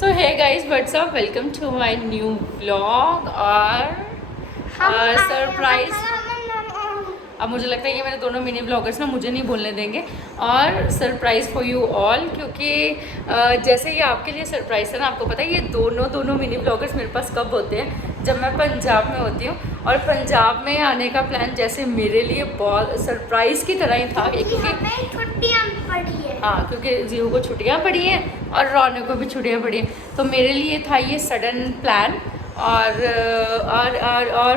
So hey guys, what's up, welcome to my new vlog और surprise. अब मुझे लगता है कि मेरे दोनों मिनी ब्लॉगर्स ना मुझे नहीं बोलने देंगे। और सरप्राइज़ फॉर यू ऑल, क्योंकि जैसे ये आपके लिए सरप्राइज़ है ना, आपको पता है ये दोनों मिनी ब्लॉगर्स मेरे पास कब होते हैं, जब मैं पंजाब में होती हूँ। और पंजाब में आने का प्लान जैसे मेरे लिए बहुत सरप्राइज़ की तरह ही था, क्योंकि छुट्टियां पड़ी है। हाँ, क्योंकि जीव को छुट्टियाँ पड़ी हैं और रौनक को भी छुट्टियाँ पड़ी हैं, तो मेरे लिए था ये सडन प्लान। और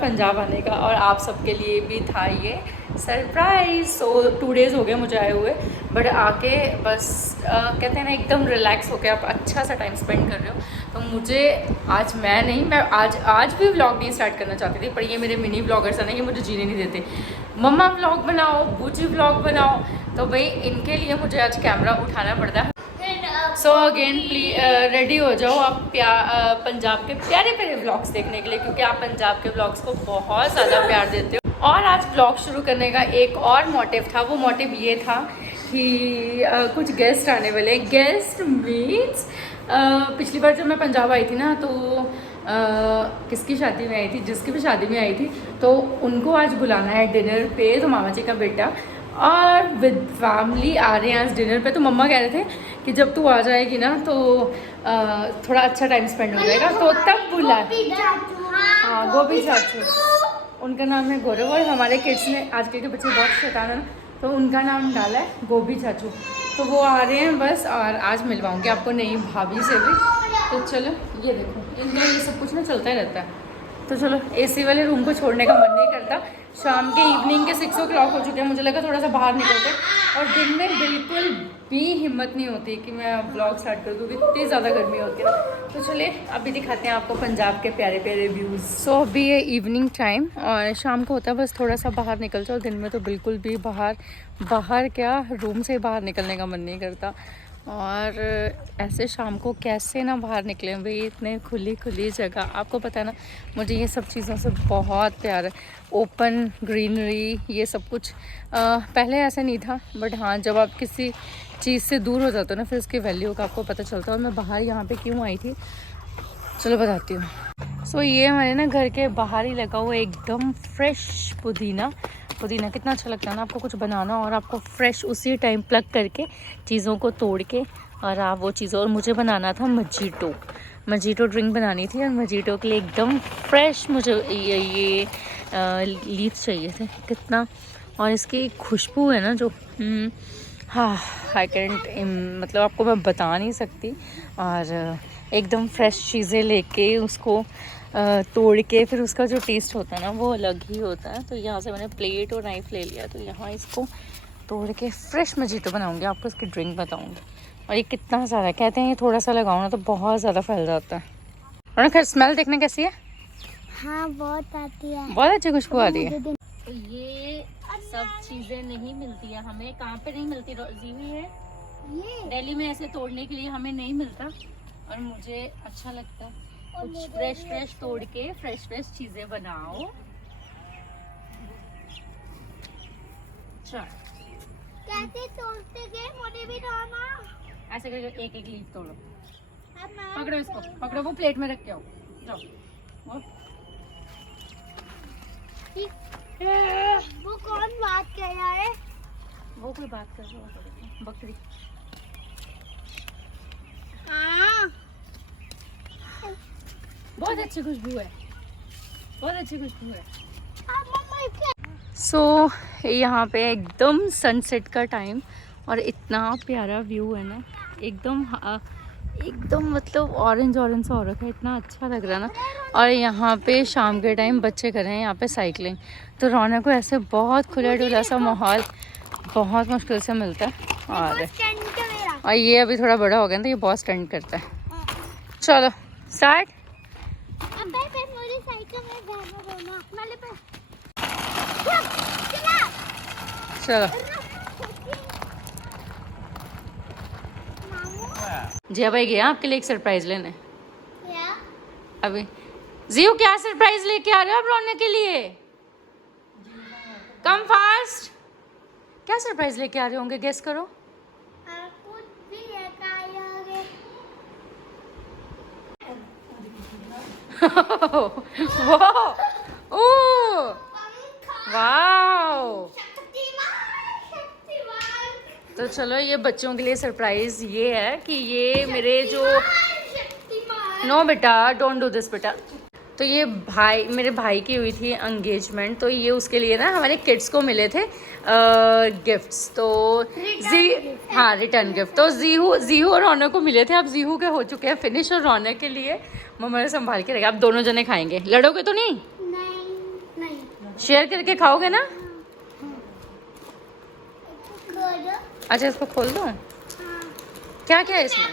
पंजाब आने का, और आप सबके लिए भी था ये सरप्राइज़। सो 2 डेज़ हो गए मुझे आए हुए, बट आके बस कहते हैं ना, एकदम रिलैक्स होके आप अच्छा सा टाइम स्पेंड कर रहे हो। तो मुझे आज मैं आज भी व्लॉग नहीं स्टार्ट करना चाहती थी, पर ये मेरे मिनी ब्लॉगर्स हैं ना, ये मुझे जीने नहीं देते। मम्मा व्लॉग बनाओ, बूजी व्लॉग बनाओ, तो भाई इनके लिए मुझे आज कैमरा उठाना पड़ता है। सो अगेन प्लीज रेडी हो जाओ आप पंजाब के प्यारे प्यारे व्लॉग्स देखने के लिए, क्योंकि आप पंजाब के व्लॉग्स को बहुत ज़्यादा प्यार देते हो। और आज व्लॉग शुरू करने का एक और मोटिव था, वो मोटिव ये था कि कुछ गेस्ट आने वाले। गेस्ट मीन्स पिछली बार जब मैं पंजाब आई थी ना, तो किसकी शादी में आई थी, जिसकी भी शादी में आई थी, तो उनको आज बुलाना है डिनर पे। तो मामा जी का बेटा और विद फैमिली आ रहे हैं आज डिनर पे। तो मम्मा कह रहे थे कि जब तू आ जाएगी ना, तो थोड़ा अच्छा टाइम स्पेंड हो जाएगा, तो तब बुला। हाँ, गोभी चाचू, उनका नाम है गौरव। और हमारे किड्स ने, आजकल के बच्चे बहुत शैतान है ना, तो उनका नाम डाला है गोभी चाचू। तो वो आ रहे हैं बस, और आज मिलवाऊंगी आपको नई भाभी से भी। तो चलो, ये देखो, इनका ये सब कुछ ना चलता ही रहता है। तो चलो, एसी वाले रूम को छोड़ने का मन नहीं करता। शाम के इवनिंग के 6 o'clock हो चुके हैं, मुझे लगा थोड़ा सा बाहर निकलते। और दिन में बिल्कुल भी हिम्मत नहीं होती कि मैं ब्लॉग स्टार्ट कर दूँ, इतनी ज़्यादा गर्मी होती है। तो चलिए अभी दिखाते हैं आपको पंजाब के प्यारे प्यारे व्यूज़। सो अभी ये इवनिंग टाइम, और शाम को होता है बस थोड़ा सा बाहर निकल जाओ। दिन में तो बिल्कुल भी बाहर क्या, रूम से बाहर निकलने का मन नहीं करता। और ऐसे शाम को कैसे ना बाहर निकले भाई, इतने खुली जगह। आपको पता है ना, मुझे ये सब चीज़ों से बहुत प्यार है। ओपन ग्रीनरी, ये सब कुछ पहले ऐसा नहीं था, बट हाँ, जब आप किसी चीज़ से दूर हो जाते हो ना, फिर उसकी वैल्यू का आपको पता चलता है। और मैं बाहर यहाँ पे क्यों आई थी, चलो बताती हूँ। सो ये हमारे ना घर के बाहर ही लगा हुआ एकदम फ्रेश पुदीना। कितना अच्छा लगता है ना, आपको कुछ बनाना और आपको फ्रेश उसी टाइम प्लग करके चीज़ों को तोड़ के, और आप वो चीज़ों। और मुझे बनाना था मजीटो ड्रिंक बनानी थी, और मजीटो के लिए एकदम फ्रेश मुझे ये लीव्स चाहिए थे। कितना, और इसकी खुशबू है ना जो, हाँ, आई कैंट, मतलब आपको मैं बता नहीं सकती। और एकदम फ्रेश चीज़ें लेके उसको तोड़ के, फिर उसका जो टेस्ट होता है ना, वो अलग ही होता है। तो यहाँ से मैंने प्लेट और नाइफ़ ले लिया, तो यहाँ इसको तोड़ के फ्रेश मजीटो बनाऊंगी, आपको इसकी ड्रिंक बताऊंगी। और ये कितना ज़्यादा, कहते हैं ये थोड़ा सा लगाओ ना तो बहुत ज़्यादा फैल जाता है। और खैर, स्मेल देखने कैसी है? हाँ, बहुत आती है, बहुत अच्छी खुशबू आ रही है। तो ये सब चीजें नहीं मिलती है हमें। कहाँ पे नहीं मिलती जीवी है, ये दिल्ली में ऐसे तोड़ने के लिए हमें नहीं मिलता। और मुझे अच्छा लगता है कुछ फ्रेश तोड़ के फ्रेश चीजें बनाओ। कैसे तोड़ते गए, मुझे भी तोड़ना। ऐसे करके एक लीफ तोड़ो, अब मैं पकड़ो इसको, पकड़ो, वो प्लेट में रख के आओ, जाओ। वो कौन बात कर रहा है? वो कोई बात कर रहा है, बकरी। हाँ, बहुत अच्छी खुशबू है, बहुत अच्छी खुशबू है। सो यहाँ पे एकदम सनसेट का टाइम, और इतना प्यारा व्यू है ना, एकदम मतलब ऑरेंज सा हो रखा है, इतना अच्छा लग रहा है ना। और यहाँ पे शाम के टाइम बच्चे कर रहे हैं यहाँ पे साइकिलिंग। तो रौनक को ऐसे बहुत खुला डुला सा माहौल बहुत मुश्किल से मिलता है। और ये अभी थोड़ा बड़ा हो गया तो ये बहुत स्टंट करता है। चलो स्टार्ट। चलो जिया भाई गया आपके लिए एक सरप्राइज लेने। अभी जियो, क्या सरप्राइज लेके आ रहे हो आप रौनक के लिए? Come fast. क्या सरप्राइज लेके आ रहे होंगे, गेस करो। वो ओ वाओ। तो चलो ये बच्चों के लिए सरप्राइज ये है कि ये मेरे जो नो बेटा डोंट डू दिस बेटा। तो ये मेरे भाई की हुई थी एंगेजमेंट, तो ये उसके लिए ना हमारे किड्स को मिले थे गिफ्ट्स। तो हाँ रिटर्न गिफ्ट। तो जीहू और रौनक को मिले थे। अब जीहू के हो चुके हैं फिनिश और रौनक के लिए मम्मा ने संभाल के रखा। आप दोनों जने खाएंगे, लड़ोगे तो नहीं? नहीं शेयर करके खाओगे ना? अच्छा इसको खोल दो। क्या क्या है इसमें?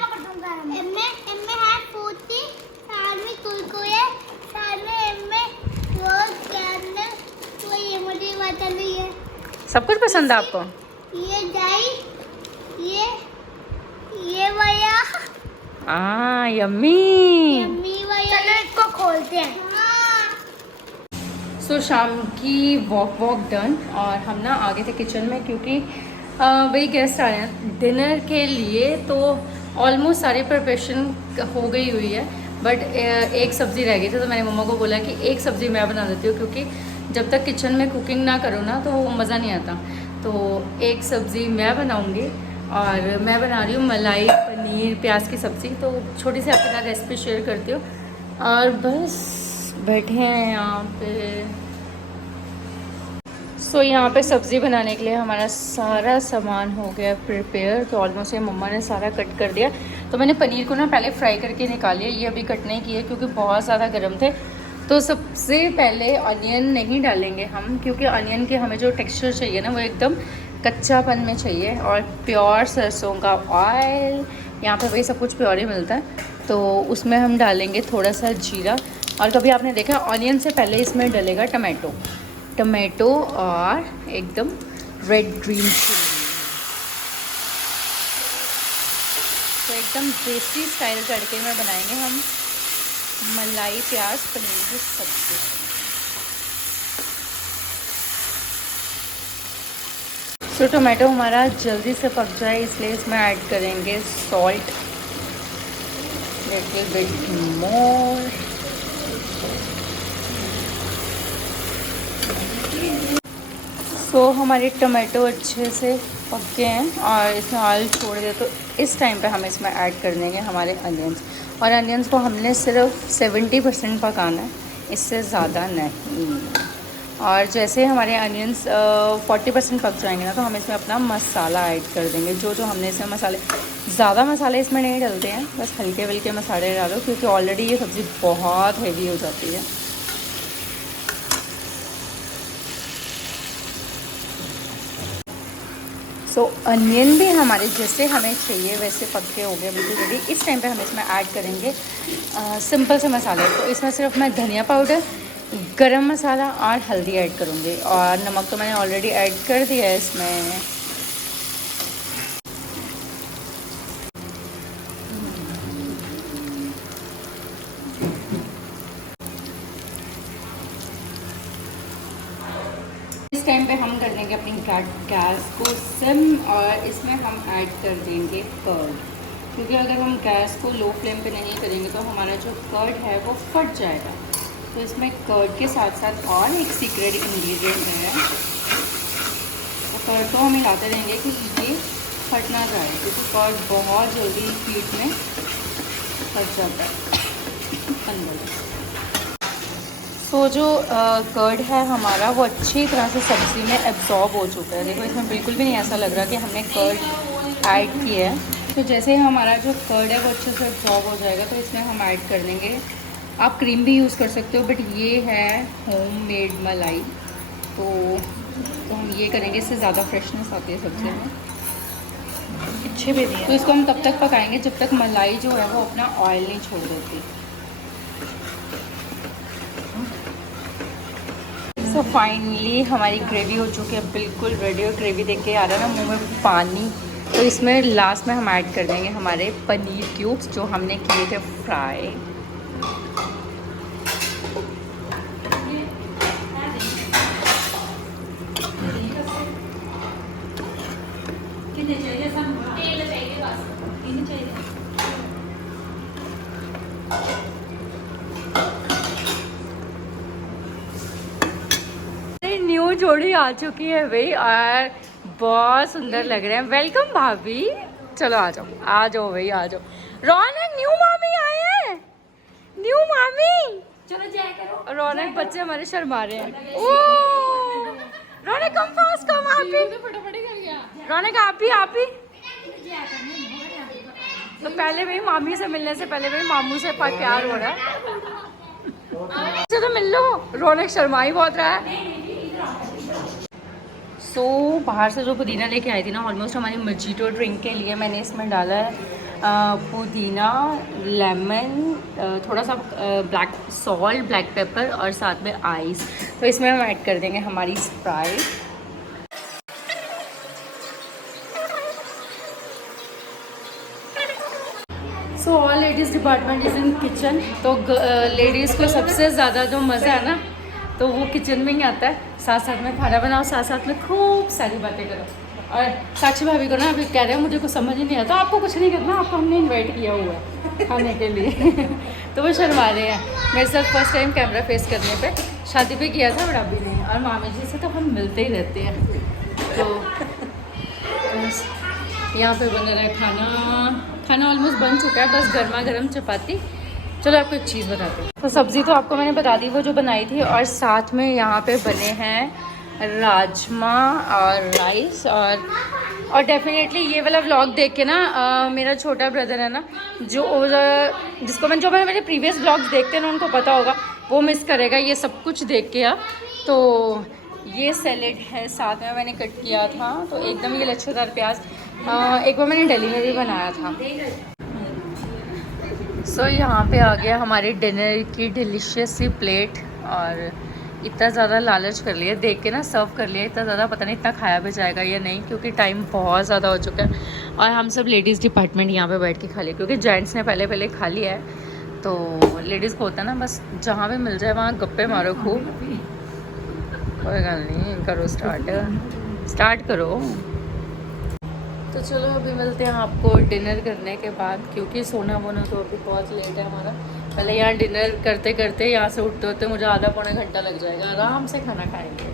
सब कुछ पसंद है आपको? ये दाई, ये वाला यम्मी। चलो इसको खोलते हैं। सो शाम की वॉक डन और हम ना आ गए थे किचन में क्योंकि वही गेस्ट आए हैं डिनर के लिए। तो ऑलमोस्ट सारी प्रिपरेशन हो गई हुई है, बट एक सब्ज़ी रह गई थी। तो मैंने मम्मा को बोला कि एक सब्ज़ी मैं बना देती हूँ, क्योंकि जब तक किचन में कुकिंग ना करो ना तो मज़ा नहीं आता। तो एक सब्ज़ी मैं बनाऊँगी और मैं बना रही हूँ मलाई पनीर प्याज की सब्ज़ी। तो छोटी सी आपके साथ रेसिपी शेयर करती हूँ। और बस बैठे हैं यहाँ पे। सो यहाँ पे सब्ज़ी बनाने के लिए हमारा सारा सामान हो गया प्रिपेयर। तो ऑलमोस्ट ये मम्मा ने सारा कट कर दिया। तो मैंने पनीर को ना पहले फ्राई करके निकाल लिया, ये अभी कट नहीं किए क्योंकि बहुत ज़्यादा गर्म थे। तो सबसे पहले अनियन नहीं डालेंगे हम, क्योंकि अनियन के हमें जो टेक्सचर चाहिए ना वो एकदम कच्चापन में चाहिए। और प्योर सरसों का ऑयल, यहाँ पे वही सब कुछ प्योर ही मिलता है। तो उसमें हम डालेंगे थोड़ा सा जीरा। और कभी आपने देखा ऑनियन से पहले इसमें डलेगा टमाटो और एकदम रेड ग्रीन चिली। तो एकदम देसी स्टाइल तड़के में बनाएंगे हम मलाई प्याज पनीर की सब्ज़ी। सो टमाटो हमारा जल्दी से पक जाए इसलिए इसमें ऐड करेंगे सॉल्ट लिटिल बिट मोर। सो हमारे टमाटो अच्छे से पक गए हैं और इसमें ऑयल छोड़ दे। तो इस टाइम पे हम इसमें ऐड कर देंगे हमारे अनियंस। और अनियंस को हमने सिर्फ 70% पकाना है, इससे ज़्यादा नहीं। और जैसे हमारे अनियंस 40% पक जाएंगे ना तो हम इसमें अपना मसाला ऐड कर देंगे। जो हमने इसमें मसाले, ज़्यादा मसाले इसमें नहीं डलते हैं, बस हल्के हल्के मसाले डालो क्योंकि ऑलरेडी ये सब्ज़ी बहुत हेवी हो जाती है। सो अनियन भी हमारे जैसे हमें चाहिए वैसे पक्के हो गए बिल्कुल रेडी। इस टाइम पे हम इसमें ऐड करेंगे सिंपल से मसाले। तो इसमें सिर्फ मैं धनिया पाउडर, गरम मसाला और हल्दी ऐड करूँगी। और नमक तो मैंने ऑलरेडी ऐड कर दिया है इसमें। इस टाइम पे हम कर देंगे अपनी गैस को सिम और इसमें हम ऐड कर देंगे कर्ड, क्योंकि अगर हम गैस को लो फ्लेम पे नहीं करेंगे तो हमारा जो कर्ड है वो फट जाएगा। तो इसमें कर्ड के साथ साथ और एक सीक्रेट इंग्रेडिएंट है, तो कर्ड को हम हिलाते रहेंगे कि ये फट ना जाए, क्योंकि कर्ड बहुत जल्दी हीट में फट जाता है अंदर। तो जो कर्ड है हमारा वो अच्छी तरह से सब्ज़ी में एब्जॉर्ब हो चुका है। देखो इसमें बिल्कुल भी नहीं ऐसा लग रहा कि हमने कर्ड ऐड किया है। तो जैसे हमारा जो कर्ड है वो अच्छे से एब्जॉर्ब हो जाएगा तो इसमें हम ऐड कर देंगे, आप क्रीम भी यूज़ कर सकते हो, बट ये है होममेड मलाई। तो हम ये करेंगे, इससे ज़्यादा फ्रेशनेस आती है सब्ज़ी में, अच्छे भी दिए। तो इसको हम तब तक पकाएंगे जब तक मलाई जो है वो अपना ऑयल नहीं छोड़ देती। सो फाइनली हमारी ग्रेवी हो चुकी है बिल्कुल रेडी। और ग्रेवी देख के आ रहा है ना मुंह में पानी। तो इसमें लास्ट में हम ऐड कर देंगे हमारे पनीर क्यूब्स जो हमने किए थे फ्राई। जोड़ी आ चुकी है भाई और बहुत सुंदर लग रहे हैं। वेलकम भाभी, चलो आ जाओ भाई आ जाओ। रौनक न्यू मामी आए हैं, न्यू मामी। चलो जाया करो। रौनक बच्चे हमारे शर्मा रहे हैं। ओ रौनक कम फास्ट कम, आप ही रौनक, आप ही। तो पहले भाई मामी से मिलने से पहले भाई मामू से प्यार हो रहा है। तो मिल लो, रौनक शर्मा ही बहुत रहा है। सो बाहर से जो पुदीना लेके आई थी ना, ऑलमोस्ट हमारी मजीटो ड्रिंक के लिए मैंने इसमें डाला है पुदीना, लेमन, थोड़ा सा ब्लैक सॉल्ट, ब्लैक पेपर और साथ में आइस। तो इसमें हम ऐड कर देंगे हमारी Sprite. So all ladies department is in kitchen. तो लेडीज़ को सबसे ज़्यादा जो मज़ा है ना, तो वो किचन में ही आता है। साथ साथ में खाना बनाओ, साथ साथ में खूब सारी बातें करो। और साक्षी भाभी को ना अभी कह रहे हैं मुझे कुछ समझ ही नहीं आता। आपको कुछ नहीं करना, आपको हमने इनवाइट किया हुआ है खाने के लिए। तो वो शर्मा रहे हैं मेरे साथ फर्स्ट टाइम कैमरा फेस करने पे। शादी पे किया था बट अभी नहीं। और मामी जी से तो हम मिलते ही रहते हैं। तो बस यहाँ पे बन रहा है खाना ऑलमोस्ट बन चुका है, बस गर्मा गर्म चपाती। चलो आपको एक चीज़ बताती हूँ। तो सब्ज़ी तो आपको मैंने बता दी वो जो बनाई थी, और साथ में यहाँ पे बने हैं राजमा और राइस। और डेफिनेटली ये वाला व्लॉग देख के ना मेरा छोटा ब्रदर है ना, जो मैंने मेरे प्रीवियस व्लॉग्स देखते हैं ना, उनको पता होगा, वो मिस करेगा ये सब कुछ देख के। तो ये सैलेड है, साथ में मैंने कट किया था तो एकदम ये लच्छेदार प्याज। एक बार मैंने दिल्ली में भी बनाया था। सो यहाँ पे आ गया हमारे डिनर की डिलीशियस सी प्लेट। और इतना ज़्यादा लालच कर लिया देख के ना, सर्व कर लिया इतना ज़्यादा, पता नहीं इतना खाया भी जाएगा या नहीं, क्योंकि टाइम बहुत ज़्यादा हो चुका है। और हम सब लेडीज़ डिपार्टमेंट यहाँ पे बैठ के खा लिए, क्योंकि जेंट्स ने पहले खा लिया है। तो लेडीज़ को होता है ना, बस जहाँ भी मिल जाए वहाँ गप्पे मारो खूब। कोई गल नहीं, करो स्टार्ट करो। तो चलो अभी मिलते हैं आपको डिनर करने के बाद, क्योंकि सोना वोना तो अभी बहुत लेट है हमारा। पहले यहाँ डिनर करते करते यहाँ से उठते होते मुझे आधा पौना घंटा लग जाएगा। आराम से खाना खाएंगे।